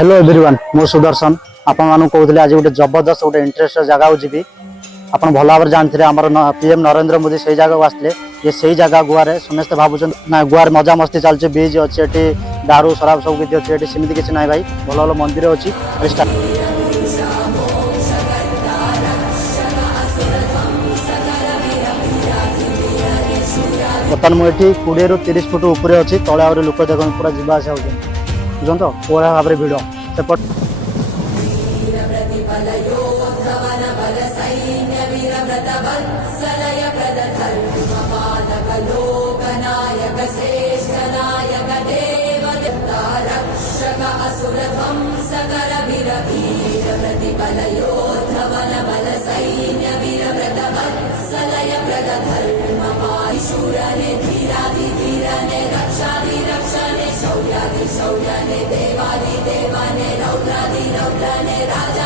hello everyone मो सुदर्शन आपण मानू कहते आज गोटे जबरदस्त गोटे इंटरेस्ट जगह जी आप भल भाव जानते आम पीएम नरेंद्र मोदी से जगह आसते ये से जगह गुआ समस्ते भावुं ना गुआ मजा मस्ती चलती बीच अच्छे दारू शराब सब किसी अच्छे सेमती किसी ना भाई भल भल मंदिर अच्छी बर्तमान मुझे 20 ରୁ 30 फुट ऊपर अच्छी तले आ लोक देख पूरा जावास बुझे तो कोड़ा भाव भिड़ सेपट शौर्यादि शौर्याने देवादि देवाने रौद्रादि रौद्राने राजा